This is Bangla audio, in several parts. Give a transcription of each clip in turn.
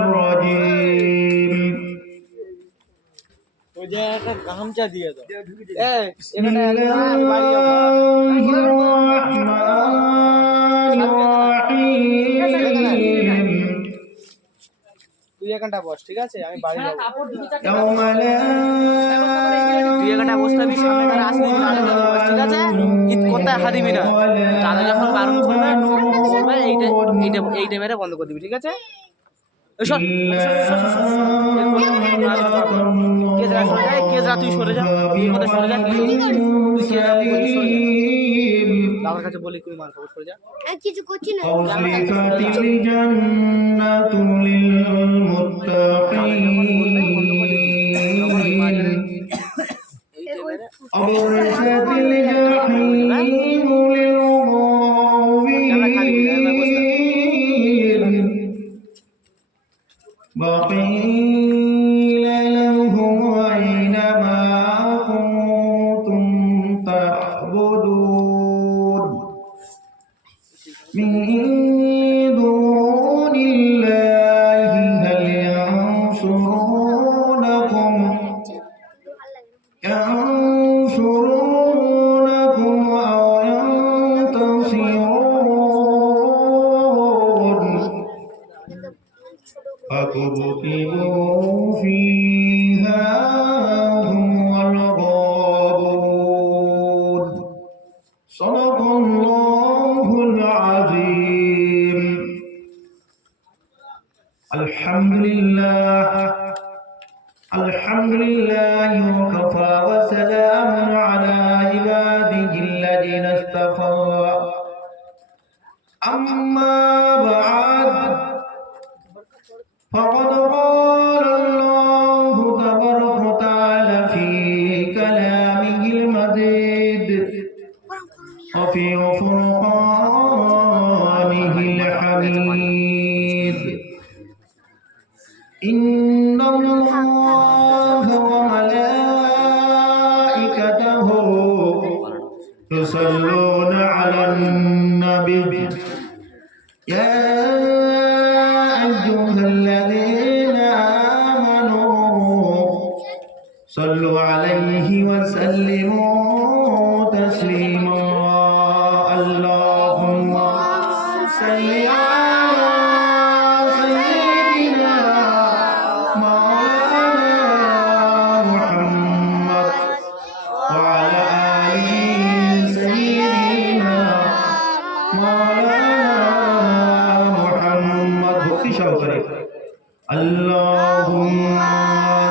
الرجيم بسم الله الرحمن الرحيم তুই এখানটা বস, ঠিক আছে? আমি বাড়ি যাব। يوم لا তুই এখানটা বসতে আমি সামনে কার আসবি না, ঠিক আছে? ঈদ কোথায় হাদিবি না, দাদা যখন বারণ করবে এই টাইমে বন্ধ করে দিবি, ঠিক আছে? তুই সরে যা, সরে যা, বাবার কাছে বলি তুই মার সরে যা। কিছু করছি না। أزلفت الجنة للمتقين أبرزت الجحيم للغاوين وقيل لهم أين ما كنتم تعبدون من دون الله هل ينصرونكم أو ينتصرون فكبكبوا فيها هم والغاوون صدق الله العظيم الحمد لله وكفى وسلام على عباده الذين اصطفى أما بعد فقد قال الله تبارك وتعالى في كلامه المجيد وفي فرقانه الحميد إن الله وملائكته يصلون على النبي يا أيها الذين آمنوا صلوا عليه وسلموا تسليما اللهم صل على سيدنا مولانا محمد وعلى آل سيدنا مولانا محمد ভক্তি সহকারে اللهم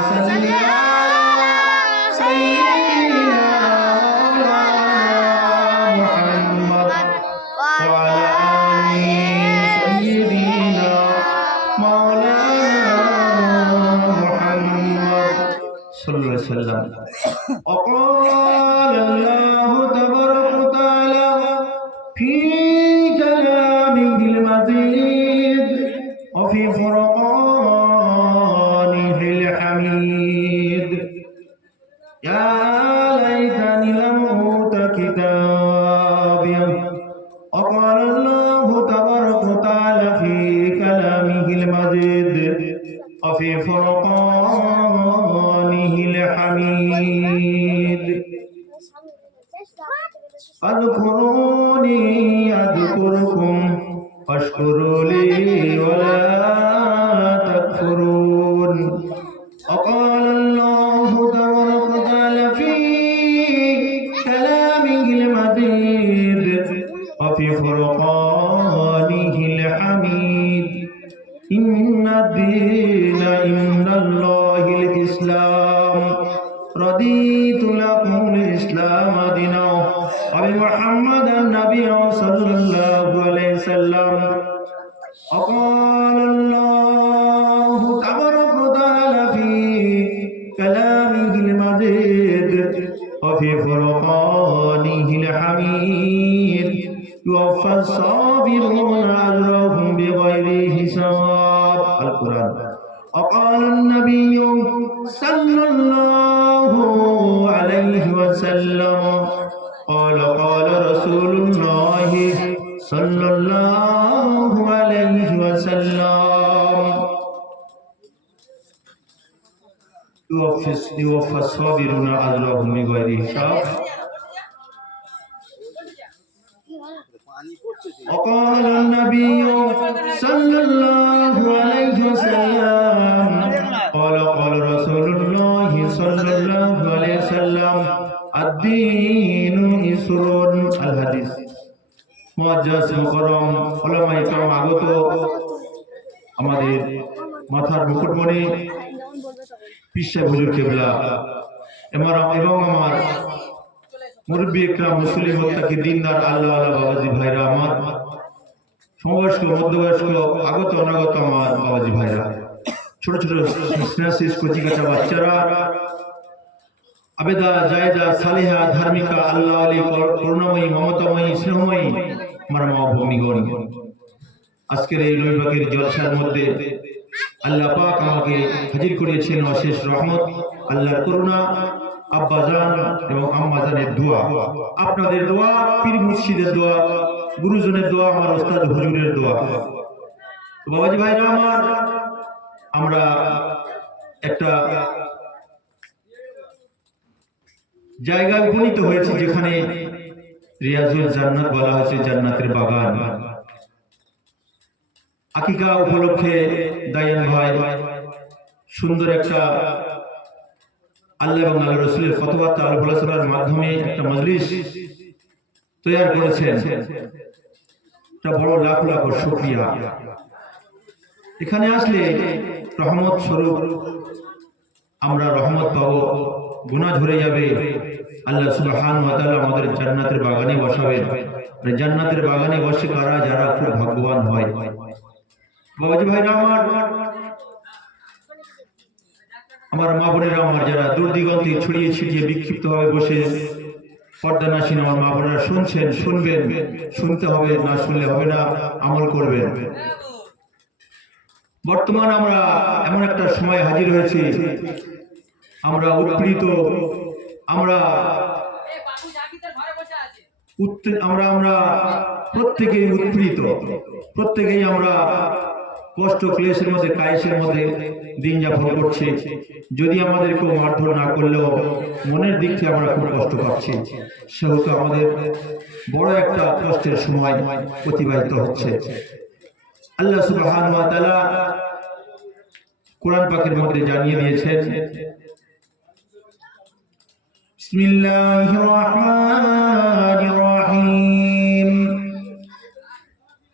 صل على سيدنا محمد وعلى آل سيدنا مولانا محمد صلى الله عليه وسلم وقال الله تبارك وتعالى في كلامه المجيد وفي فرقانه الحميد يا ليتني لم أوت كتابيا وقال الله تبارك وتعالى في كلامه المجيد وفي فرقانه الحميد اذكروني أذكركم واشكروا لي ولا تكفرون وقال الله تبارك وتعالى في كلامه المجيد وفي فرقانه الحميد إن الدين عند الله الإسلام رضيت لكم الإسلام دينا وبمحمد النبي صلى الله عليه وسلم وقال الله تبارك وتعالى في كلامه المجيد وفي فرقانه الحميد يوفى الصابرون أجرهم بغير حساب القرآن وقال النبي صلى الله عليه وسلم قال رسول الله সাল্লাল্লাহু আলাইহি ওয়াসাল্লাম। يوفى الصابرون أجرهم بغير حساب. وقال النبي صلى الله عليه وسلم قال رسول الله صلى الله عليه وسلم الدين يسر. الحديث. মুআজ্জাজ মুকররম উলামায়ে কেরাম আগত আমাদের মাথার মুকুটমণি পিসা হুজুর কেবলা এবং আমার মুরব্বী একরাম মুসলিম মুত্তাকি দিনদার আল্লাহ আল্লাহ বাবাজি ভাইরা, আমার সমবয়স্ক মধ্যবয়স্ক আগত অনাগত আমার বাবাজি ভাইরা, ছোট ছোট স্নেহাশিস কচিকাচা বাচ্চারা, আবেদা জায়েদা সালিহা ধার্মিকা আল্লাহ আলী করুণাময়ী মমতাময়ী স্নেহময়ী আমার মা ভূমিগণ, আজকের এই রবিবারের জলসার মধ্যে আল্লাহ পাক আমাকে হাজির করিয়েছেন অশেষ রহমত, আল্লাহর করুণা, আব্বাজান এবং আম্মাজানের দোয়া, আপনাদের দোয়া, পীর মুর্শিদের দোয়া, গুরুজনের দোয়া, আমার ওস্তাদ হুজুরের দোয়া। বাবাজি ভাইরা আমার, আমরা একটা জায়গায় উপনীত হয়েছে যেখানে রিয়াজুল জান্নাত বলা হয়েছে, জান্নাতের বাগান। আকিকা উপলক্ষে দায়ান ভাই সুন্দর একটা আল্লাহ এবং আল্লাহ রাসূলের কথাবার্তা আলোচনার মাধ্যমে একটা মজলিস তৈরি করেছেন। এটা বড় লাখ লাখ শুকরিয়া। এখানে আসলে রহমত স্বরূপ আমরা রহমত পাবো, গুনাহ ঝরে যাবে, আল্লাহ সুবহানাহু ওয়া তাআলা আমাদের জান্নাতের বাগানে বসাবেন। জান্নাতের বাগানে বসে কারা যারা খুব ভাগ্যবান হয়। বাবাজি ভাইরা আমার মা বোনেরা আমার, যারা দূর দিগন্তে ছড়িয়ে ছিটিয়ে বিক্ষিপ্ত ভাবে বসে পর্দানাসীন আমার মা বোনেরা শুনছেন, শুনবেন, শুনতে হবে, না শুনলে হবে না, আমল করবেন। বর্তমান আমরা এমন একটা সময় হাজির হয়েছি, আমরা উৎপীড়িত, আমরা প্রত্যেকেই উৎপীড়িত, প্রত্যেকেই আমরা কষ্ট ক্লেশের মধ্যে, কায়েসের মধ্যে দিন যাপন করছি। যদি আমাদের কেউ মারধর না করলেও মনের দিক থেকে আমরা খুব কষ্ট পাচ্ছি, সেহেতু আমাদের বড় একটা কষ্টের সময় অতিবাহিত হচ্ছে। আল্লাহ সুবহানাহু ওয়া তাআলা কোরআন পাকের মধ্যে জানিয়ে দিয়েছেন, বিসমিল্লাহির রাহমানির রাহিম,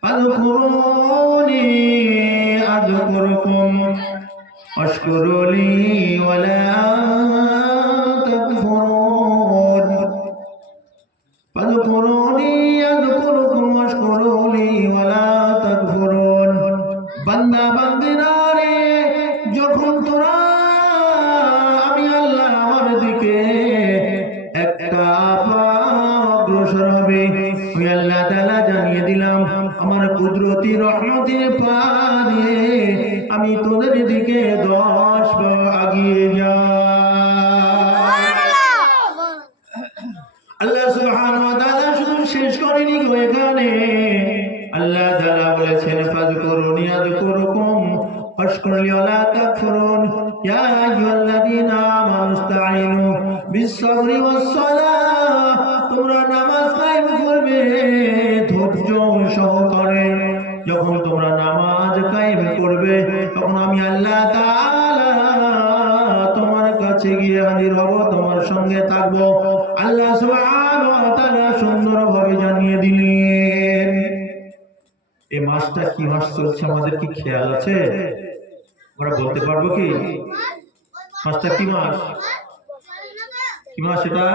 আযকুরুনি আযকুরকুম ওয়াশকুরুলি ওয়ালা তাকফুরুন, আযকুরুনি আযকুরকুম ওয়াশকুরুলি ওয়ালা তাকফুরুন। বান্দা বান্দিরা রে, যখন তোরা আমি আল্লাহ আমার দিকে একটা অগ্রসর হবে, ওই আল্লাহ তাআলা জানিয়ে দিলাম আমার কুদরতি রহমতের পা দিয়ে আমি তোদের দিকে 10 পা এগিয়ে যাই। আল্লাহ সুবহানাহু ওয়া তাআলা শুধু শেষ করেনি এখানে, আল্লাহ তাআলা বলেছেন ফাযকুরুনি আযকুরকুম ওয়াশকুরলি ওয়ালা তাকফুরুন, ইয়া আইয়ুহাল্লাযীনা আমানু ইসতাঈনু বিস-সাবরি ওয়াস-সালাহ, তোমরা নামাজ কায়েম করবে ধৈর্য সহকারে। যখন তোমরা নামাজ কায়েম করবে তখন আমি আল্লাহ তাআলা তোমার কাছে গিয়ে হাজির হব, তোমার সঙ্গে থাকব। আল্লাহ সুবহানাহু ওয়া তাআলা সুন্দরভাবে জানিয়ে দিলেন। এই মাসটা কি মাস চলছে আমাদের কি খেয়াল আছে? আমরা বলতে পারবো কি মাসটা কি মাস? কি মাস এটা?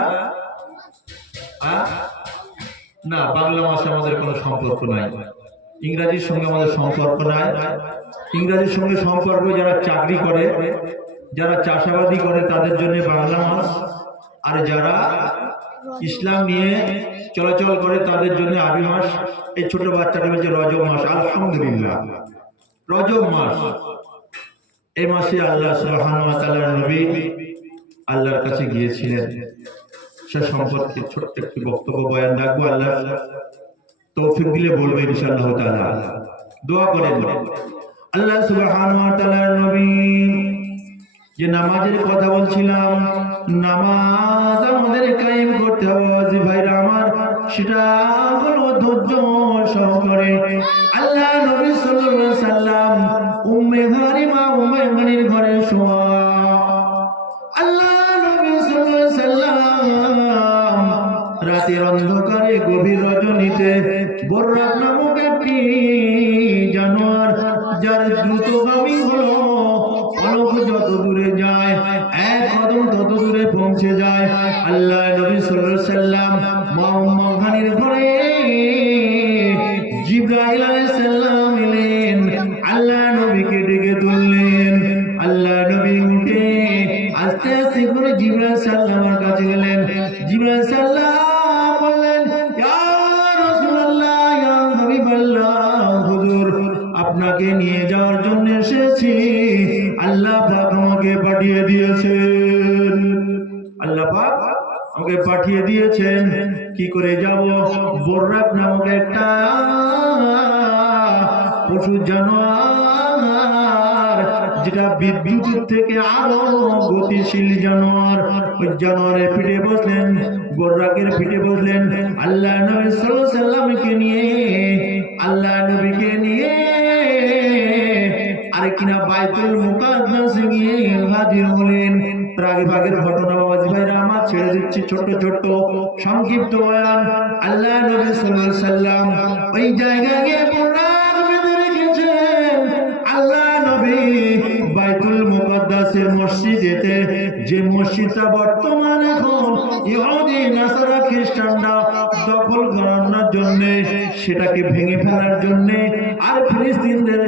না, বাংলা মাসে আমাদের কোনো সম্পর্ক নাই, ইংরেজির সঙ্গে আমাদের সম্পর্ক নাই। ইংরেজির সঙ্গে সম্পর্ক যারা চাকরি করে, যারা চাষাবাদি করে তাদের জন্য বাংলা মাস, আর যারা ইসলাম নিয়ে চলাচল করে তাদের জন্য আরবি মাস। এই ছোট বাচ্চাটা বলছে রজব মাস। আলহামদুলিল্লাহ, রজব মাস। এই মাসে আল্লাহ সুবহানাহু ওয়া তাআলার নবী আল্লাহর কাছে গিয়েছিলেন। সে সম্পর্কে ছোট্ট একটি বক্তব্য বয়ান রাখবো। আল্লাহ তৌফিক দিলে বলবে ইনশাআল্লাহ তাআলা। দোয়া করেন আল্লাহ সুবহানাহু ওয়া তাআলার নবী যে নামাজের কথা বলছিলাম, নামাজ আমাদের কায়েম করতে হবে ভাইরা আমার, সেটা হলো ধৈর্য সহকারে। আল্লাহ নবী সাল্লাল্লাহু আলাইহি সাল্লাম উম্মে হারিমা উম্মে মানির ঘরে শোয়া। আল্লাহ নবী সাল্লাল্লাহু আলাইহি সাল্লাম রাতের অন্ধকারে গভীর রজনীতে বর্রাক নামক একটি জানোয়ার, যার দ্রুতগামী হলো পলক যত দূরে যায় এক কদম তত দূরে পৌঁছে যায়। আল্লাহ নবী সাল্লাল্লাহু আলাইহি সাল্লাম মা উম্মে হানির ঘরে জিবরাইল আলাইহিস সালাম এলেন, আল্লাহ নবীকে ডেকে তুললেন। আল্লাহ নবী উঠে আস্তে আস্তে করে জিবরাইল সাল্লামের কাছে গেলেন। জিবরাইল সাল্লাম বললেন, ইয়া রাসূলুল্লাহ, ইয়া হাবিবাল্লাহ, হুজুর আপনাকে নিয়ে যাওয়ার জন্য এসেছি, আল্লাহ পাক আমাকে পাঠিয়ে দিয়েছেন। আল্লাহ পাক আমাকে পাঠিয়ে দিয়েছেন। কি করে যাব? বর্রাক নামক একটা পশু জানোয়ার, যেটা বিদ্যুতের থেকে আরো গতিশীল জানোয়ার, ওই জানোয়ারের পিঠে বসলেন, বর্রাকের পিঠে বসলেন। আল্লাহ নবী সাল্লাল্লাহু আলাইহি সাল্লামকে নিয়ে, আল্লাহ নবীকে নিয়ে আর কিনা বাইতুল মুকাদ্দাসে গিয়ে হাজির হলেন। তার আগে ভাগের ঘটনা বাবাজি ভাইরা আমার ছেড়ে দিচ্ছি, ছোট্ট ছোট্ট সংক্ষিপ্ত বয়ান। আল্লাহ নবী সাল্লাল্লাহু আলাইহি সাল্লাম ওই জায়গায় গিয়ে বর্রাক বেঁধে রেখেছেন। আল্লাহ নবী বাইতুল মুকাদ্দাসের মসজিদেতে, যে মসজিদটা বর্তমানে এখন ইহুদি নাসারা খ্রিস্টানরা দখল করানোর জন্য, সেটাকে ভেঙে ফেলার জন্য আর ফিলিস্তিনদের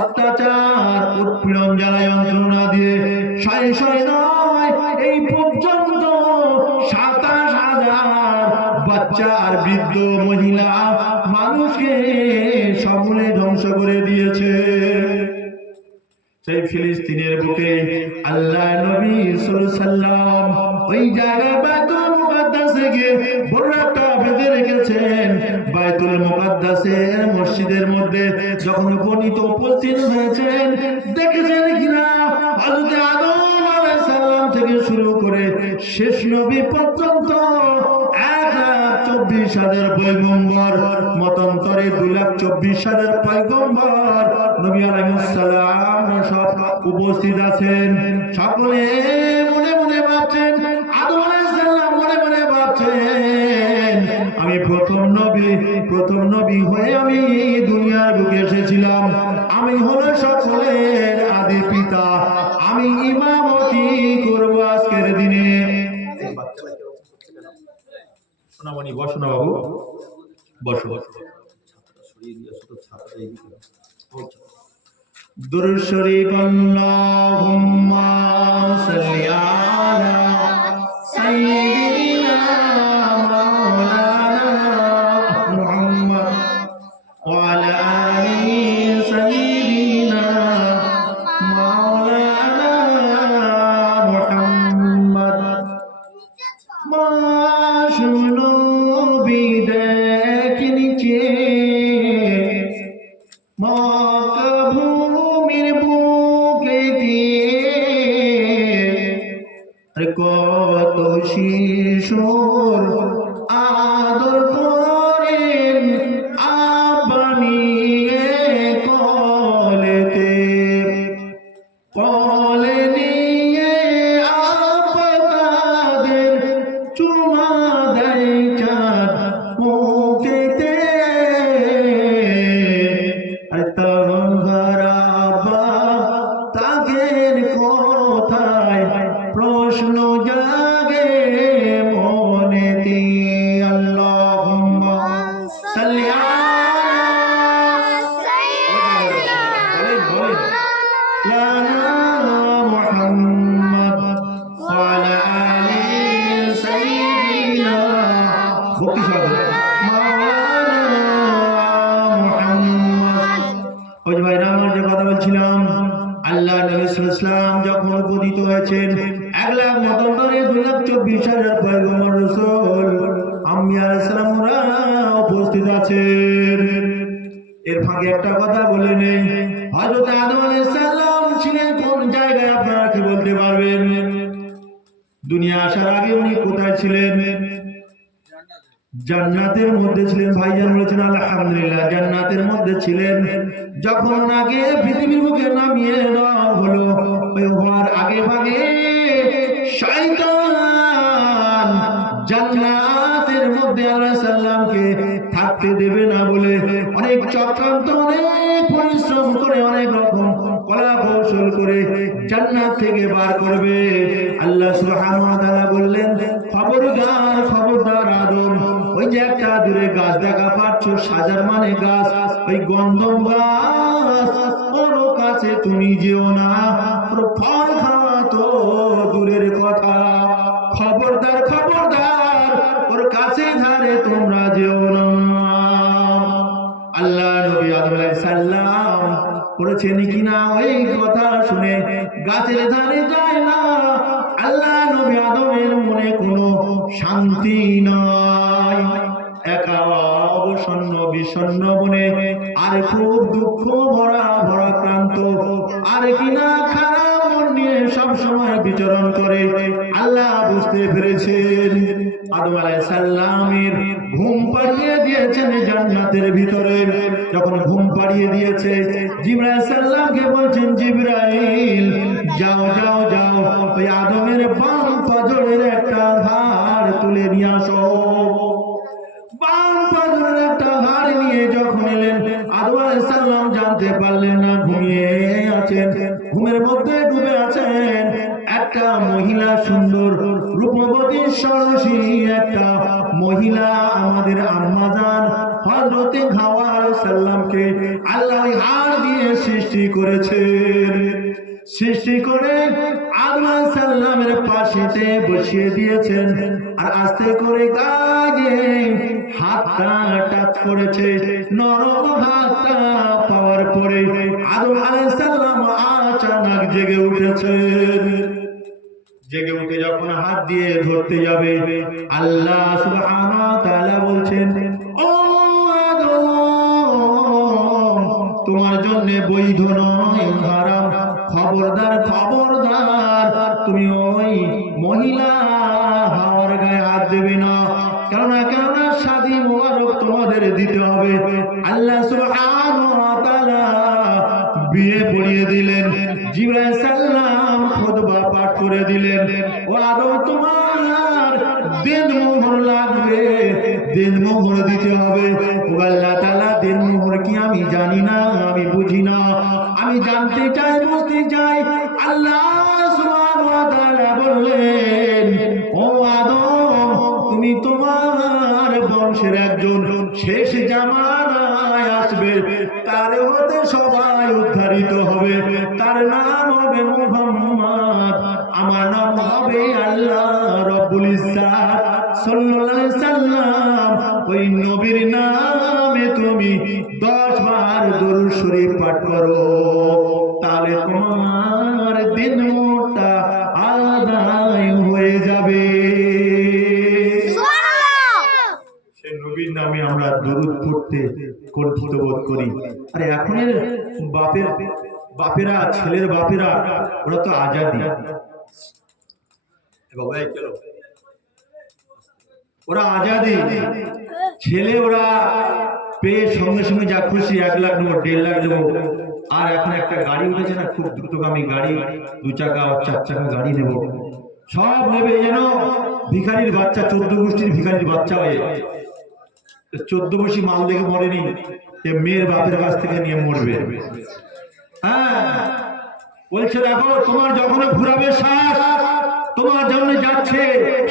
অত্যাচার উৎপীড়ন জ্বালা যন্ত্রণা দিয়ে শয়ে শয়ে নয়, এই পর্যন্ত ২৭,০০০ বাচ্চা আর বৃদ্ধ মহিলা মানুষকে সমূলে ধ্বংস করে দিয়েছে। সেই ফিলিস্তিনের বুকে আল্লাহ নবী সাল্লাল্লাহু আলাইহি সাল্লাম ওই জায়গায় বাইতুল মুকাদ্দাসে গিয়ে বর্রাকটা বেঁধে রেখেছেন। বাইতুল মুকাদ্দাসের মসজিদের মধ্যে যখন উপনীত উপস্থিত হয়েছেন, দেখেছেন কিনা হযরত আদম আলাইহিস সালাম থেকে শুরু করে শেষ নবী পর্যন্ত ১,২৪,০০০ পয়গম্বর, মতান্তরে ২,২৪,০০০ পয়গম্বর নবী আলাইহিস সালাম সব উপস্থিত আছেন। সকলে মনে মনে ভাবছেন, আদম আলাইহিস সালাম মনে মনে ভাবছেন, আমি প্রথম নবী হয়ে আমি দুনিয়ার বুকে এসেছিলাম, আমি হলো সকলের আদি পিতা, আমি ইমামতি করব আজকের দিনে। সোনামণি বসো না বাবু, বসো। দুরূদ শরীফ আল্লাহুম্মা সাল্লি আলা সাইয়্যিদিনা মাওলানা মুহাম্মদ ওয়া আলা আলি সাইয়্যিদিনা মাওলানা মুহাম্মদ। মাশুনো বিদেখ নিচে ভূমির বুকে দিয়ে কত শিশুর আদর করেন আবানিয়ে কলেতে, কলে নিয়ে আপনাদের চুমা দেয় চাঁদ মুখেতে। প্রশ্ন জাগে মনেতে। আল্লাহুম্মা সাল্লি আলা মুহাম্মদ ওয়া আলা আলি সাইয়্যিদিনা মাওলানা মুহাম্মদ। ওই ভাইরা আমার যে কথা বলছিলাম, আল্লাহ নবী সাল্লাল্লাহু আলাইহি ওয়াসাল্লাম যখন উপনীত হয়েছেন, ১,০০,০০০ মতান্তরে ২,২৪,০০০ পয়গম্বর রাসূল আম্বিয়া আলাইহিস সালাম ওরা উপস্থিত আছেন। এর ফাঁকে একটা কথা বলে নেই, হযরত আদম আলাইহিস সালাম ছিলেন কোন জায়গায় আপনারা কি বলতে পারবেন? দুনিয়া আসার আগে উনি কোথায় ছিলেন? জান্নাতের মধ্যে ছিলেন। ভাইজান বলেছেন আলহামদুলিল্লাহ, জান্নাতের মধ্যে ছিলেন। যখন ওনাকে পৃথিবীর মুখে নামিয়ে দেওয়া হলো, ওই হওয়ার আগে ভাগে শয়তান জান্নাতের মধ্যে আলাইহিস সালামকে থাকতে দেবে না বলে অনেক চক্রান্ত, অনেক পরিশ্রম করে, অনেক রকম কলা কৌশল করে জান্নাত থেকে বার করবে। আল্লাহ সুবহানাহু ওয়া তাআলা বললেন, খবরদার খবরদার আদম, ওই যে একটা দূরে গাছ দেখা পাচ্ছ, সাজার মানে গাছ, ওই গন্ধম গাছ, ওর কাছে তুমি যেও না, ওর ফল খাওয়া তো দূরের কথা। খবরদার খবরদার, ওর কাছে ধারে তোমরা যেও না। আল্লাহ নবী আদম আলাইহিস সালাম করেছেন কিনা ওই কথা শুনে গাছের ধারে যায় না। আল্লাহ নবী আদমের মনে কোনো শান্তি নাই, একা অবসন্ন বিষণ্ণ মনে, আর খুব দুঃখ ভরা ভরা ক্লান্ত, আর কিনা খারাপ মন নিয়ে সব সময় বিচরণ করে। আল্লাহ বুঝতে পেরেছেন, আদম আলাইহিস সালামের ঘুম পাড়িয়ে দিয়েছেন জান্নাতের ভিতরে। যখন ঘুম পাড়িয়ে দিয়েছে, জিবরাইল সাল্লামকে বলছেন, জিবরাইল যাও যাও যাও, ওই আদমের বাম পাজরের একটা হাড় তুলে নিয়ে আসো। বাম পাজরের একটা হাড় নিয়ে যখন এলেন, আদম আলাইহিস সালাম জানতে পারলেন না ঘুমিয়ে আছেন, ঘুমের মধ্যে ডুবে আছেন। একটা মহিলা, সুন্দর রূপবতী ষোড়শী একটা মহিলা, আমাদের আম্মাজান হযরতে হাওয়া আলাইহিস সালামকে আল্লাহ ওই হাড় দিয়ে সৃষ্টি করেছেন। সৃষ্টি করে আদম আলাইহিস সালামের পাশেতে বসিয়ে দিয়েছেন, আর আস্তে করে গায়ে হাতটা টাচ করেছে। নরম হাতটা পাওয়ার পরে আদম আলাইহিস সালাম আচানক জেগে উঠেছেন। জেগে উঠে যখন হাত দিয়ে ধরতে যাবে, আল্লাহ সুবহানাহু ওয়া তাআলা বলছেন, ও আদম, তোমার জন্য বৈধ নয়, হারাম। খবরদার খবরদার, তুমি ওই মহিলা হাওয়ার গায়ে হাত দেবে না, কেননা শাদী মুবারক তোমাদের দিতে হবে। আল্লাহ সুবহানাহু ওয়া তাআলা বিয়ে পড়িয়ে দিলেন। জিবরাইল সালাম খুতবা পাঠ করে দিলেন, ও আদম, তোমার দিন মোহর লাগবে, দিন মোহর দিতে হবে। ও আল্লাহ তাআলা, দিন মোহর কি আমি জানি না, আমি বুঝি না, আমি জানতে চাই, বুঝতে চাই। আল্লাহ সুবহানাহু ওয়া তাআলা বললেন, ও আদম, তুমি তোমার বংশের একজন শেষ জামানায় আসবে, তার হতে সবাই উদ্ধারিত হবে, তার নাম হবে মুহাম্মদ, আমার নাম হবে আল্লাহ রাব্বুল ইজ্জাত সাল্লাল্লাহু আলাইহি সাল্লাম। ওই নবীর নামে তুমি 10 বার দরুদ শরীফ পাঠ করো, তাহলে তোমার দিন মোটা আদায় হয়ে যাবে। সে নবীর নামে আমরা দরুদ পড়তে কণ্ঠিত বোধ করি। আরে এখনের বাপেরা, ছেলের বাপেরা, ওরা তো আজাদি, ওরা আজাদি ছেলে, ওরা পেয়ে সঙ্গে সঙ্গে যা খুশি 1 লাখ নেবো, 1.5 লাখ নেবো। আর এখন একটা গাড়ি উঠেছে না, খুব দ্রুতগামী গাড়ি, 2 চাকা 4 চাকা গাড়ি নেবো, সব নেবে যেন ভিখারির বাচ্চা, 14 গোষ্ঠীর ভিখারির বাচ্চা হয়ে। 14 বছর মাল দেখে মরেনি, মেয়ের বাপের কাছ থেকে নিয়ে মরবে। হ্যাঁ, বলছে দেখো, তোমার যখন ঘুরাবে শ্বাস, তোমার জন্য যাচ্ছে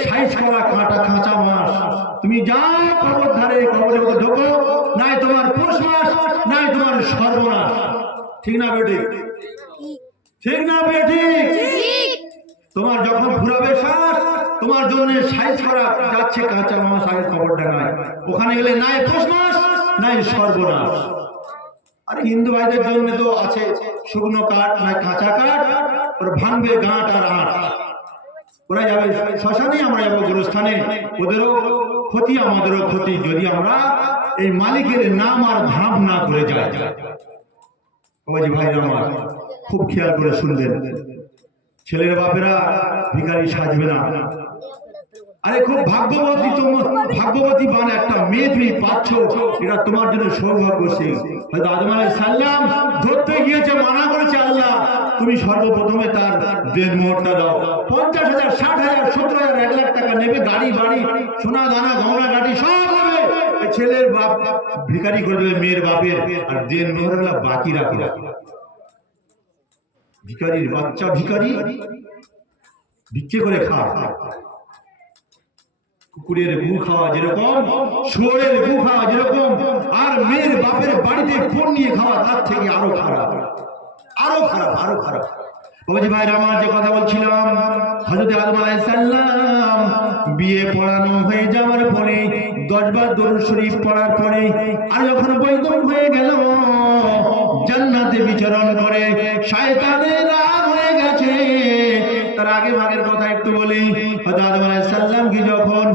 সাইজ করা কাঁচা মাছ, তুমি যাও কবর ধারে, কবরের মধ্যে ঢোকো, নাই তোমার পৌষ মাস, নাই তোমার সর্বনাশ। ঠিক না বেটি? ঠিক না বেটি? তোমার যখন ঘুরাবে শ্বাস, তোমার জন্য সাইজ করা যাচ্ছে কাঁচা মাছ, আগে কবর ডাঙায়, ওখানে গেলে নাই পৌষ মাস, নাই সর্বনাশ। আরে হিন্দু ভাইদের জন্য তো আছে শুকনো কাঠ, নাই কাঁচা কাঠ, ওর ভাঙবে গাঁট আর আট। ওরা যাবে শ্মশানে, আমরা যাবো গোরস্থানে। ওদেরও ক্ষতি আমাদেরও ক্ষতি যদি আমরা এই মালিকের নাম আর ধাম না করে যাই। বাবাজি ভাইরা আমার খুব খেয়াল করে শুনবেন, ছেলের বাপেরা ভিখারি সাজবে না। আরে খুব ভাগ্যবতী বান একটা মেয়ে তুমি পাচ্ছ, এটা তোমার জন্য সৌভাগ্যশীল। হয়তো আদম আলাইহিস সালাম ধরতে গিয়েছে, মানা করেছে আল্লাহ, তুমি সর্বপ্রথমে তার দেন মোহরটা দাও। 50,000, 60,000, 70,000, 1 লাখ টাকা নেবে, গাড়ি বাড়ি সোনা দানা গহনা গাড়ি সব নেবে। ছেলের বাপ ভিখারি করে দেবে মেয়ের বাপের, আর দেন মোহরগুলা বাকি রাখবে। ভিখারির বাচ্চা ভিখারি ভিক্ষে করে খায়। কুকুরের গু খাওয়া যেরকম, শুয়োরের গু খাওয়া যেরকম, আর মেয়ের বাপের বাড়িতে ফোন নিয়ে খাওয়া তার থেকে আরো খারাপ, আরো খারাপ, আরো খারাপ। বাবাজি ভাইরা আমার, যে কথা বলছিলাম, হযরত আদম আলাইহিস সালাম বিয়ে পড়ানো হয়ে যাওয়ার পরে 10 বার দরুদ শরীফ পড়ার পরে আর যখন বৈধব হয়ে গেল, জান্নাতে বিচরণ করে শয়তানের রাগ হয়ে গেছে। তার আগে ভাগের কথা একটু বলি। হযরত আদম আলাইহিস সালামকে যখন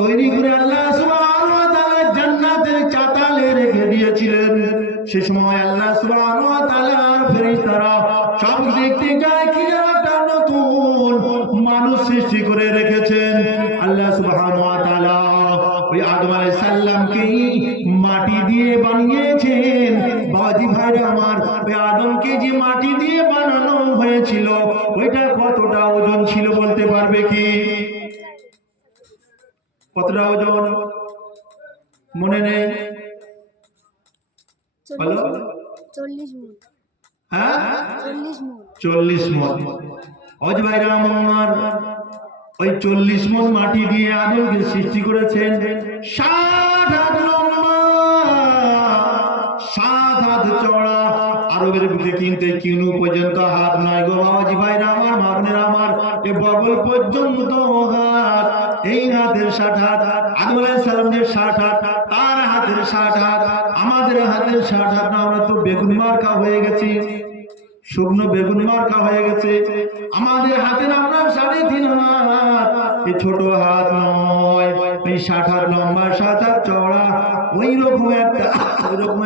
তৈরি করে আল্লাহ সুবহানাহু ওয়া তাআলা জান্নাতের চাতালে রেখে দিয়েছিলেন, সে সময় আল্লাহ সুবহানাহু ওয়া তাআলার ফেরেশতারা সব দেখতে যায় কি একটা নতুন মানুষ সৃষ্টি করে রেখেছেন। আল্লাহ সুবহানাহু ওয়া তাআলা ওই আদম আলাইহিস সালামকে মাটি দিয়ে বানিয়েছেন। বাজি ভাইরা আমার, ওই আদমকে যে মাটি দিয়ে বানানো হয়েছিল, ওইটা কতটা ওজন ছিল বলতে পারবে কি? কতটা ওজন মনে নেই? বলো। 40 মণ। হ্যাঁ, 40 মণ। 40 মণ। অজ ভাইরা আমার, ওই 40 মণ মাটি দিয়ে আদমকে সৃষ্টি করেছেন। 60 হাত লম্বা, 7 হাত চওড়া। আরবের বুকে কিন্তু কিনু পর্যন্ত হাত নাই গো বাবাজি ভাইরা আমার, মাবনেরা আমার, এ বগল পর্যন্ত হাত। এই হাতের 60 হাত, আদম আলাইহিস সালামের 60 হাত, তার হাতের 60 হাত, আমাদের হাতের 60 হাত। না, আমরা তো বেগুন মার্কা হয়ে গেছি, শুকনো বেগুন মার্কা হয়ে গেছে। আমাদের হাতের আমরা 3.5 হাত। এই ছোট হাত নয়, এই 60 হাত লম্বা, 7 হাত চওড়া। ওই রকম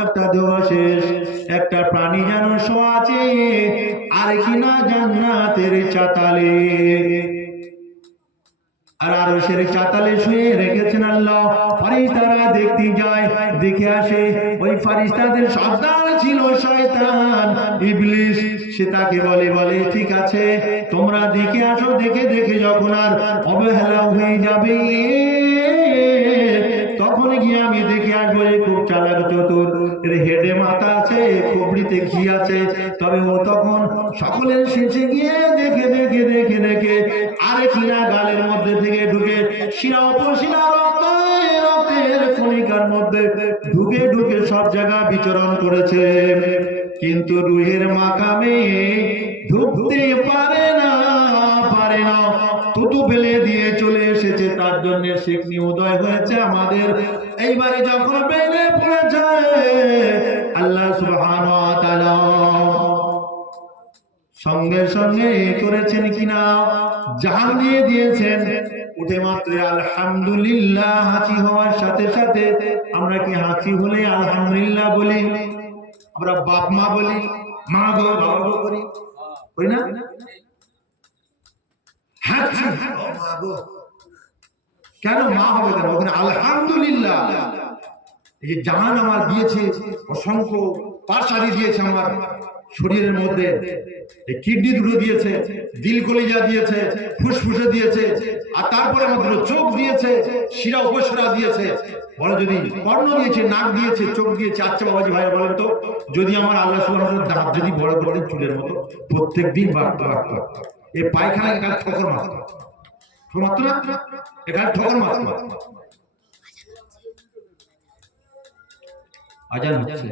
একটা দেহ শেষ একটা প্রাণী যেন শোয়া আছে আর কিনা জান্নাতের চাতালে, আর আরশের চাতালে শুয়ে রেখেছেন আল্লাহ। ফেরেশতারা দেখতে যায়, দেখে আসে। ওই ফেরেশতাদের সর্দার ছিল শয়তান ইবলিস। সে তাকে বলে ঠিক আছে, তোমরা দেখে আসো। দেখে যখন আর অবহেলা হয়ে যাবে, তখন গিয়ে আমি দেখে আসবো। খুব চালাক চতুর, এর হেডে মাথা আছে, খুবড়িতে ঘি আছে। তবে ও তখন সকলের শেষে গিয়ে দেখে আরে কিনা গালের মধ্যে থেকে ঢুকে শিরা উপশিরা রক্তের কণিকার মধ্যে ঢুকে সব জায়গা বিচরণ করেছে, কিন্তু রুহের মাকামে ঢুকতে পারে না। থুতু ফেলে দিয়ে চলে এসেছে। তার জন্য শিকনি উদয় হয়েছে আমাদের। এইবারে যখন বেড়ে পড়েছে, আল্লাহ সুবহানাহু ওয়া তাআলা সঙ্গে করেছেন কিনা, জাহান দিয়ে দিয়েছেন। উঠে মাত্র আলহামদুলিল্লাহ হাঁচি হওয়ার সাথে সাথে, আমরা কি হাঁচি হলে আলহামদুলিল্লাহ বলি? আমরা বাপ মা বলি, মা গো বাবা গো করি, করি না? মা গো কেন মা হবে কেন? ওখানে আলহামদুলিল্লাহ। এই যে জাহান আমার দিয়েছে, অসংখ্য পাশারি দিয়েছে আমার শরীরের মধ্যে, এই কিডনি দুটো দিয়েছে, দিল কলিজা দিয়েছে, ফুসফুসে দিয়েছে, আর তারপরে আমাদের চোখ দিয়েছে, শিরা উপশিরা দিয়েছে, বলে যদি কর্ণ দিয়েছে, নাক দিয়েছে, চোখ দিয়েছে। আচ্ছা বাবাজি ভাই বলেন তো, যদি আমার আল্লাহ সুবহানাহু ওয়া তাআলা দাঁত যদি বড় করে চুলের মতো প্রত্যেক দিন বাড়তো, এই পায়খানা এখানে ঠোকর মারতো না, এখানে ঠোকর মারতো। আজান হচ্ছে।